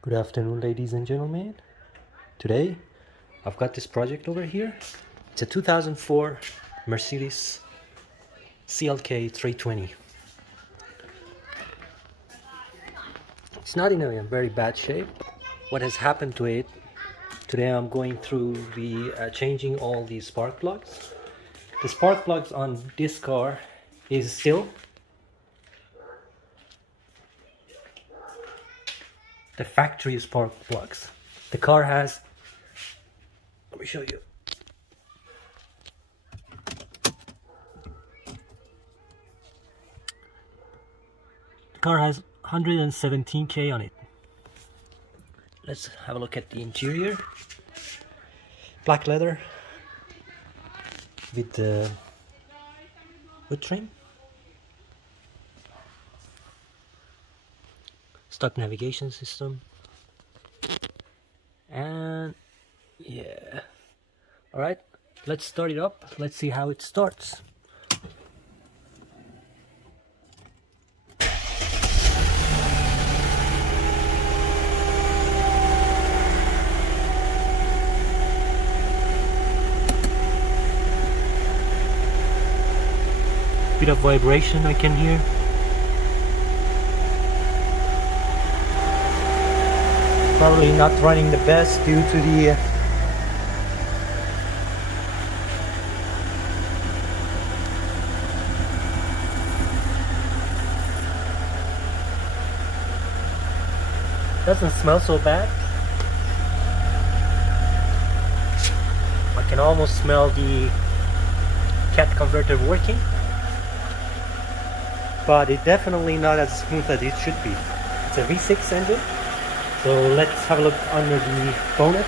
Good afternoon, ladies and gentlemen. Today, I've got this project over here. It's a 2004 Mercedes CLK 320. It's not in a very bad shape. What has happened to it? Today I'm going through the changing all these spark plugs. The spark plugs on this car is still the factory spark plugs. The car has, let me show you. The car has 117k on it. Let's have a look at the interior. Black leather with the wood trim. Stock navigation system. And yeah. Alright, let's start it up. Let's see how it starts. Bit of vibration I can hear. Probably not running the best due to the doesn't smell so bad. I can almost smell the cat converter working, but it's definitely not as smooth as it should be. It's a V6 engine. So let's have a look under the bonnet.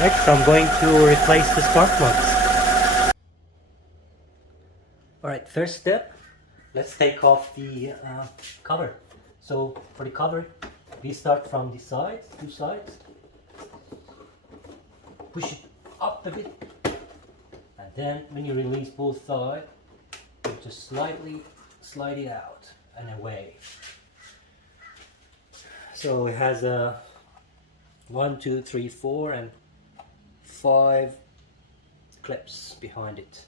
Next, I'm going to replace the spark plugs. Alright, first step, let's take off the cover. So for the cover, we start from the sides, two sides. Push it up a bit. And then when you release both sides, you just slightly slide it out and away. So it has a 1, 2, 3, 4 and 5 clips behind it.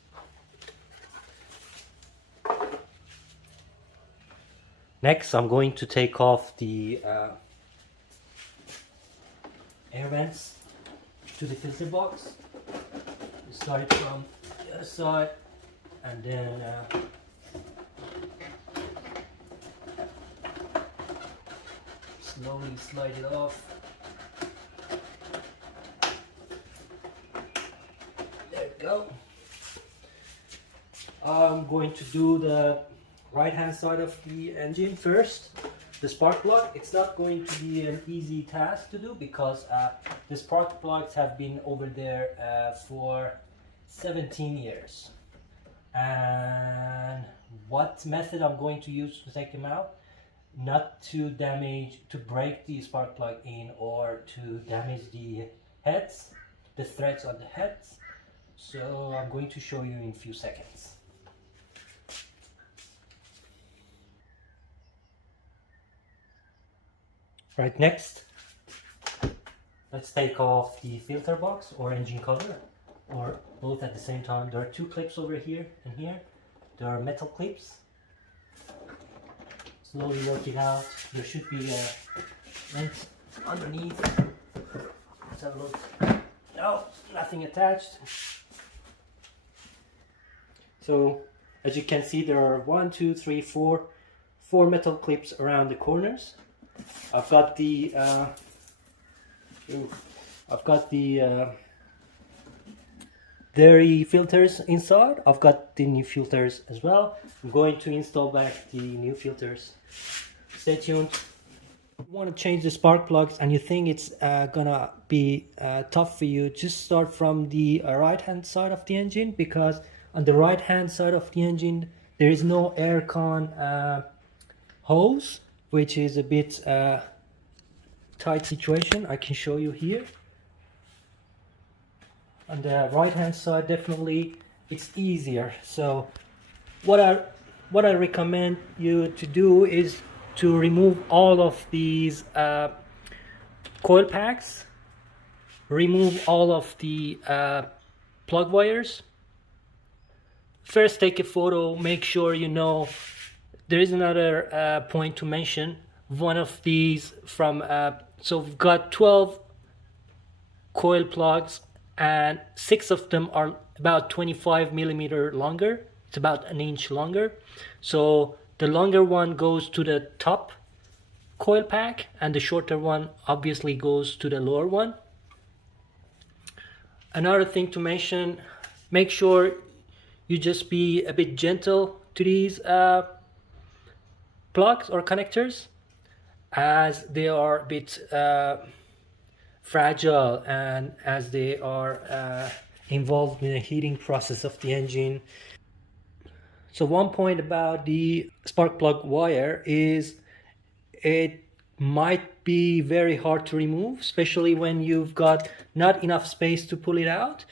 Next, I'm going to take off the air vents to the filter box. We start it from the other side and then slowly slide it off. There we go. I'm going to do the right hand side of the engine first. The spark plug, it's not going to be an easy task to do because the spark plugs have been over there for 17 years. And what method I'm going to use to take them out, not to break the spark plug in or to damage the heads, the threads on the heads. So I'm going to show you in a few seconds. Right, next, let's take off the filter box or engine cover, or both at the same time. There are two clips over here and here. There are metal clips. Slowly work it out. There should be a vent underneath. Let's have a look. No, nothing attached. So, as you can see, there are 1, 2, 3, 4 metal clips around the corners. I've got the dairy filters inside. I've got the new filters as well. I'm going to install back the new filters. Stay tuned. If you want to change the spark plugs and you think it's gonna be tough for you, just start from the right hand side of the engine, because on the right hand side of the engine there is no air con hose which is a bit tight situation. I can show you here. On the right hand side, definitely it's easier. So what I recommend you to do is to remove all of these coil packs, remove all of the plug wires. First take a photo, make sure you know. There is another point to mention. One of these from so we've got 12 coil plugs and 6 of them are about 25 millimeter longer. It's about an inch longer. So the longer one goes to the top coil pack and the shorter one obviously goes to the lower one. Another thing to mention, make sure you just be a bit gentle to these plugs or connectors, as they are a bit fragile and as they are involved in the heating process of the engine. So one point about the spark plug wire is it might be very hard to remove, especially when you've got not enough space to pull it out.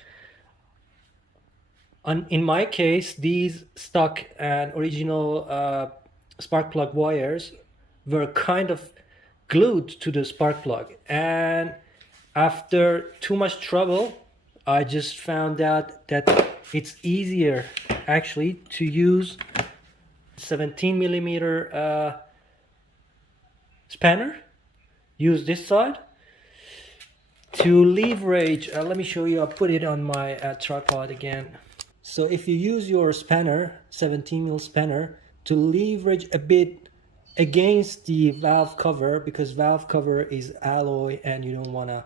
In my case, these stock and original spark plug wires were kind of glued to the spark plug, and after too much trouble I just found out that it's easier actually to use 17 millimeter spanner. Use this side to leverage. Let me show you. I'll put it on my tripod again. So if you use your spanner, 17 mil spanner, to leverage a bit against the valve cover, because valve cover is alloy and you don't want to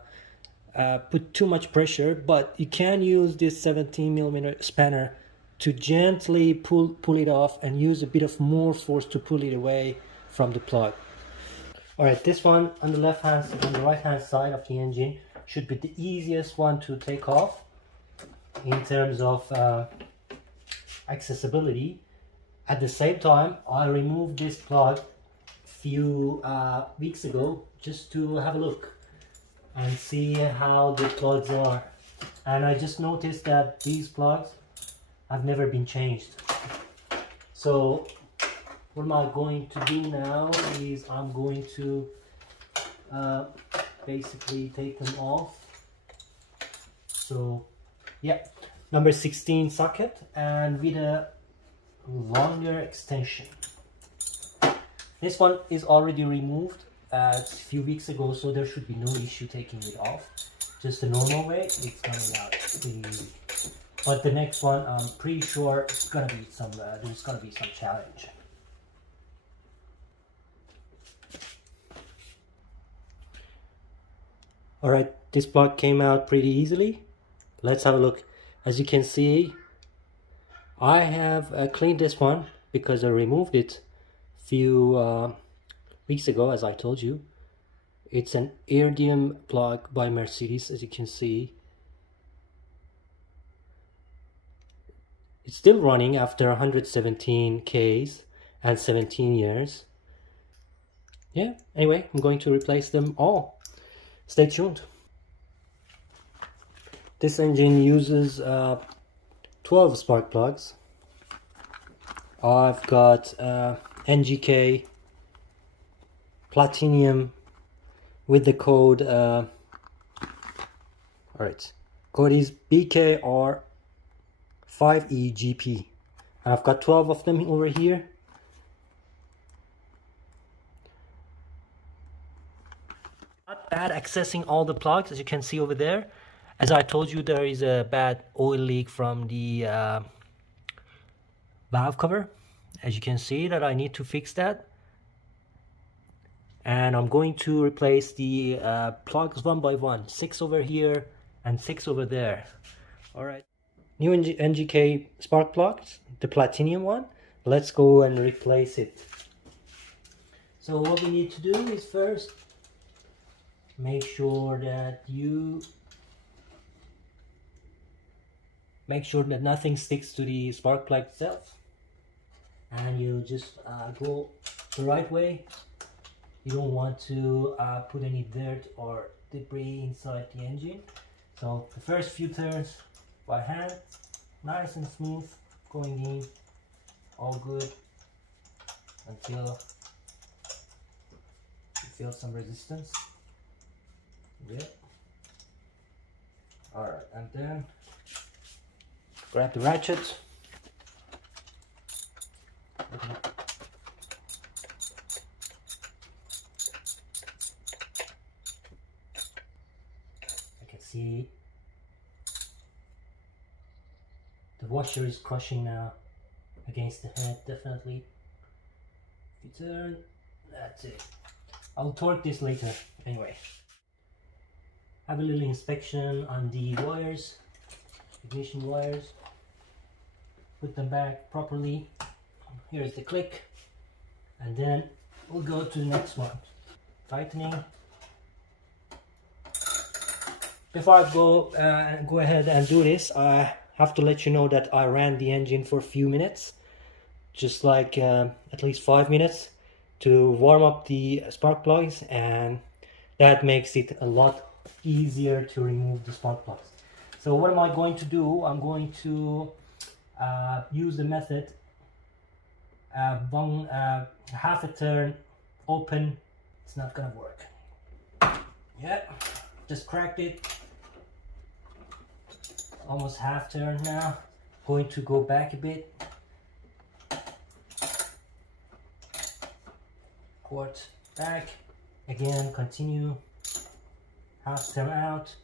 put too much pressure, but you can use this 17 millimeter spanner to gently pull it off and use a bit of more force to pull it away from the plug. All right, this one on the right hand side of the engine should be the easiest one to take off in terms of accessibility. At the same time, I removed this plug a few weeks ago just to have a look and see how the plugs are, and I just noticed that these plugs have never been changed. So what am I going to do now is I'm going to basically take them off. So yeah, number 16 socket and with a longer extension. This one is already removed a few weeks ago, so there should be no issue taking it off. Just the normal way, it's coming out pretty easy. But the next one, I'm pretty sure it's gonna be some. There's gonna be some challenge. All right, this plug came out pretty easily. Let's have a look. As you can see, I have cleaned this one because I removed it a few weeks ago, as I told you. It's an iridium plug by Mercedes, as you can see. It's still running after 117 Ks and 17 years. Yeah, anyway, I'm going to replace them all. Stay tuned. This engine uses 12 spark plugs. I've got NGK Platinum with the code, alright, code is BKR5EGP, and I've got 12 of them over here. Not bad accessing all the plugs, as you can see over there. As I told you, there is a bad oil leak from the valve cover. As you can see that I need to fix that. And I'm going to replace the plugs one by one. 6 over here and 6 over there. Alright. New NGK spark plugs, the platinum one. Let's go and replace it. So what we need to do is first make sure that nothing sticks to the spark plug itself. And you just go the right way You don't want to put any dirt or debris inside the engine. So the first few turns by hand, nice and smooth, going in, all good, until you feel some resistance. Yeah. Alright, and then grab the ratchet. I can see the washer is crushing now against the head, definitely. If you turn, that's it. I'll torque this later anyway. Have a little inspection on the wires, ignition wires. Put them back properly. Here's the click, and then we'll go to the next one. Tightening. Before I go ahead and do this, I have to let you know that I ran the engine for a few minutes, just like at least 5 minutes, to warm up the spark plugs, and that makes it a lot easier to remove the spark plugs. So what am I going to do? I'm going to use the method half a turn open. It's not gonna work. Yeah, just cracked it. Almost half turn now. Going to go back a bit. Quart back. Again, continue. Half turn out.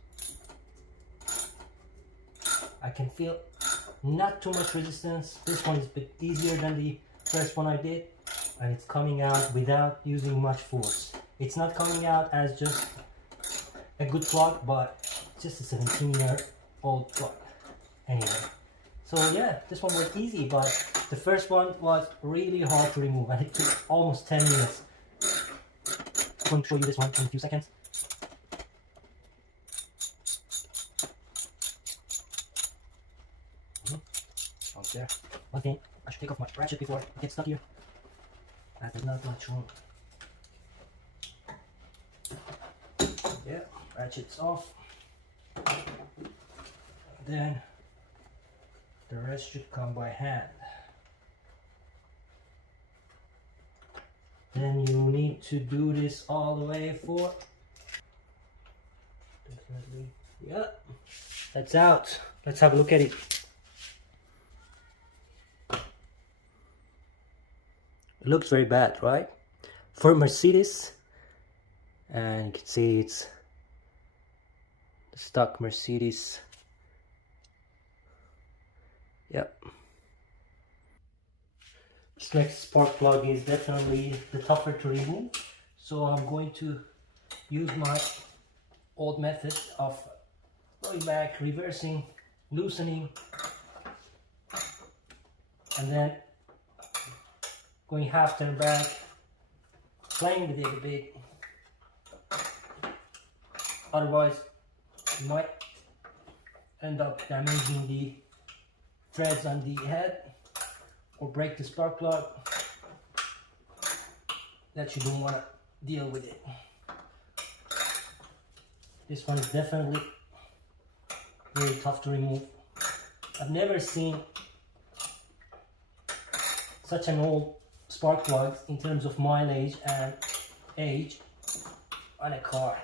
I can feel not too much resistance. This one is a bit easier than the first one I did, and it's coming out without using much force. It's not coming out as just a good plug, but just a 17-year-old plug anyway. So yeah, this one was easy, but the first one was really hard to remove, and it took almost 10 minutes. I'm going to show you this one in a few seconds. There. One thing, I should take off my ratchet before it gets stuck here. There's not much room. Yeah, ratchet's off. Then the rest should come by hand. Then you need to do this all the way for. Definitely. Yeah, that's out. Let's have a look at it. It looks very bad, right? For Mercedes, and you can see it's the stock Mercedes. Yep. This next spark plug is definitely the tougher to remove, so I'm going to use my old method of going back, reversing, loosening, and then going half turn back, playing with it a bit. Otherwise, you might end up damaging the threads on the head or break the spark plug. That you don't want to deal with it. This one is definitely very tough to remove. I've never seen such an old spark plugs in terms of mileage and age on a car.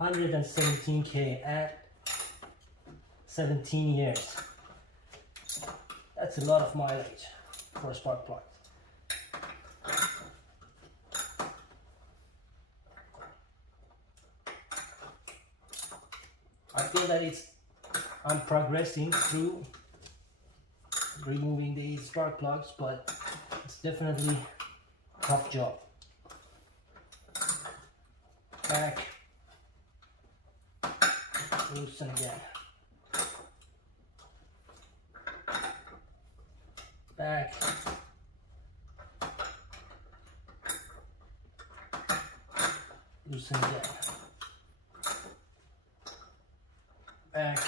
117k at 17 years. That's a lot of mileage for a spark plug. I feel that I'm progressing through removing these spark plugs, but it's definitely a tough job. Back, loosen again. Back, loosen again. Back,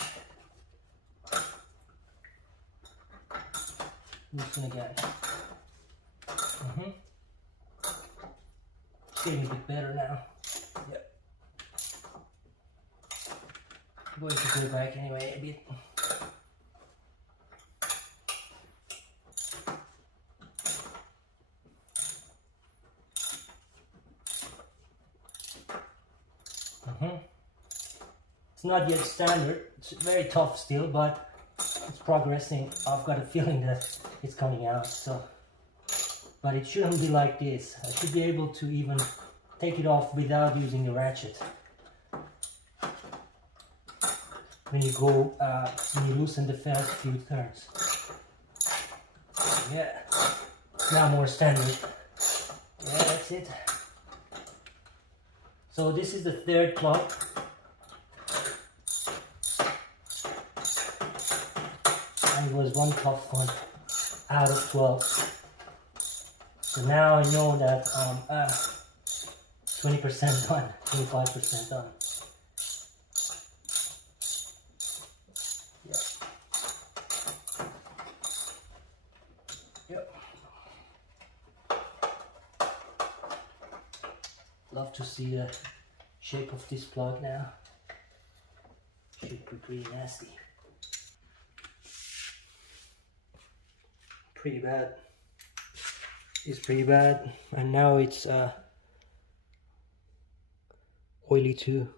loosen again. getting a bit better now. Yeah. I'm going to go back anyway a bit. It's not yet standard, it's very tough still, but it's progressing. I've got a feeling that it's coming out, so. But it shouldn't be like this. I should be able to even take it off without using the ratchet. When you go, when you loosen the first few turns. Yeah, it's now more standard. Yeah, that's it. So this is the third plug. And it was one tough one out of 12. So now I know that I'm 20% done, 25% done. Yeah. Yep. Love to see the shape of this plug now. Should be pretty nasty. Pretty bad. It's pretty bad, and now it's oily too.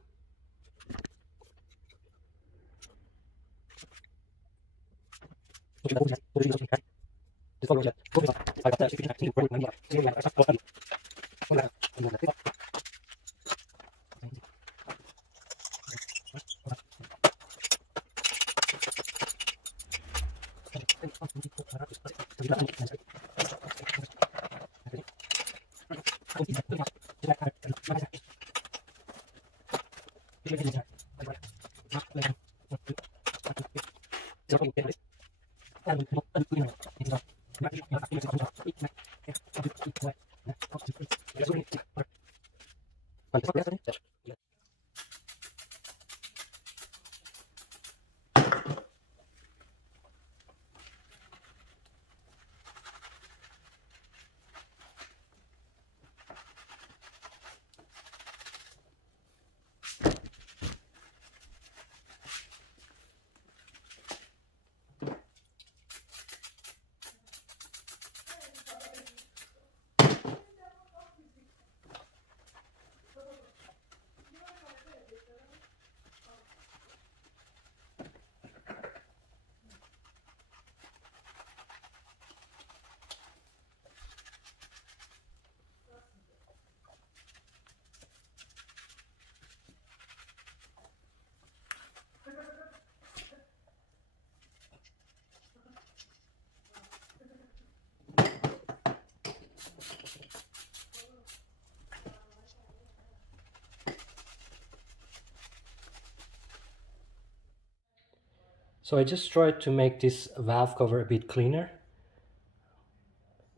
So I just tried to make this valve cover a bit cleaner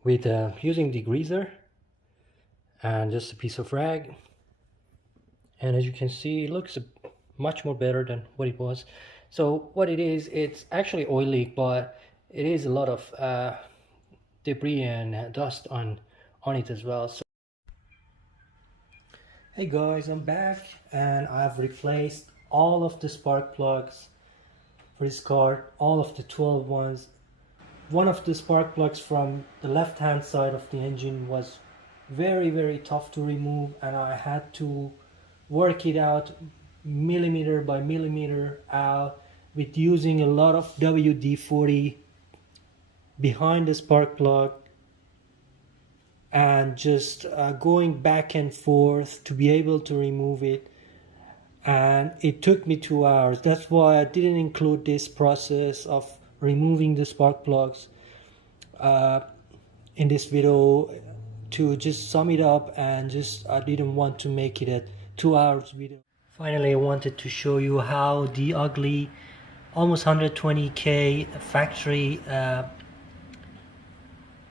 with using degreaser and just a piece of rag, and as you can see it looks much more better than what it was. So what it is, it's actually oil leak, but it is a lot of debris and dust on it as well. So hey guys, I'm back and I've replaced all of the spark plugs for this car, all of the 12 ones. One of the spark plugs from the left hand side of the engine was very tough to remove, and I had to work it out millimeter by millimeter out with using a lot of WD-40 behind the spark plug and just going back and forth to be able to remove it. And it took me 2 hours. That's why I didn't include this process of removing the spark plugs in this video, to just sum it up, and just I didn't want to make it a 2 hours video. Finally, I wanted to show you how the ugly almost 120k factory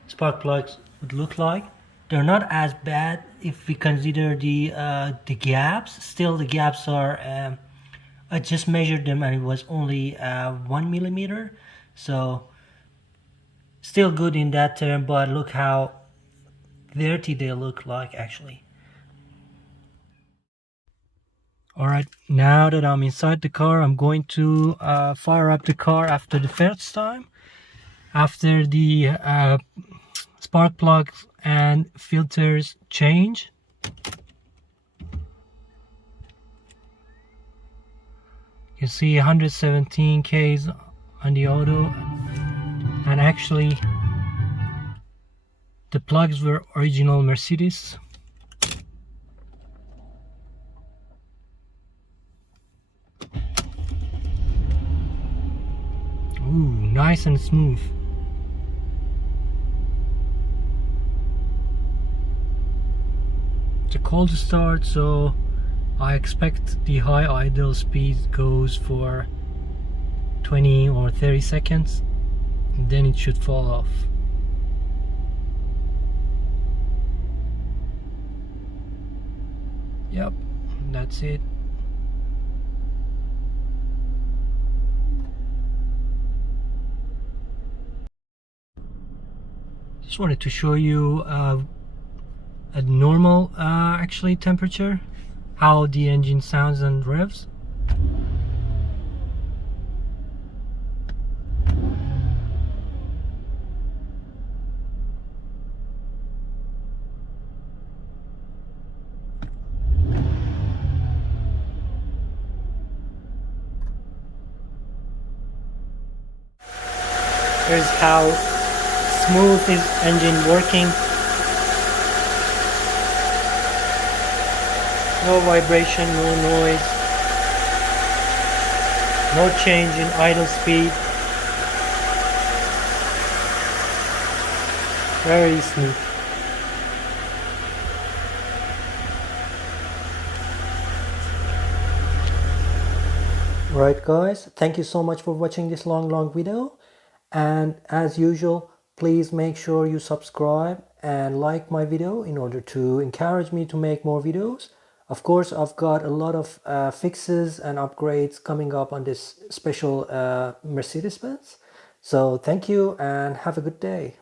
spark plugs would look like. They're not as bad if we consider the gaps. Still, the gaps are I just measured them and it was only 1 millimeter, so still good in that term. But look how dirty they look like actually. Alright, now that I'm inside the car, I'm going to fire up the car after the first time. After the spark plugs and filters change. You see 117 Ks on the auto, and actually the plugs were original Mercedes. Ooh, nice and smooth. It's a cold start, so I expect the high idle speed goes for 20 or 30 seconds, and then it should fall off. Yep, that's it. Just wanted to show you at normal actually temperature how the engine sounds and revs. Here's how smooth is engine working. No vibration, no noise, no change in idle speed. Very smooth. Right guys, thank you so much for watching this long video, and as usual, please make sure you subscribe and like my video in order to encourage me to make more videos. Of course, I've got a lot of fixes and upgrades coming up on this special Mercedes-Benz. So thank you and have a good day.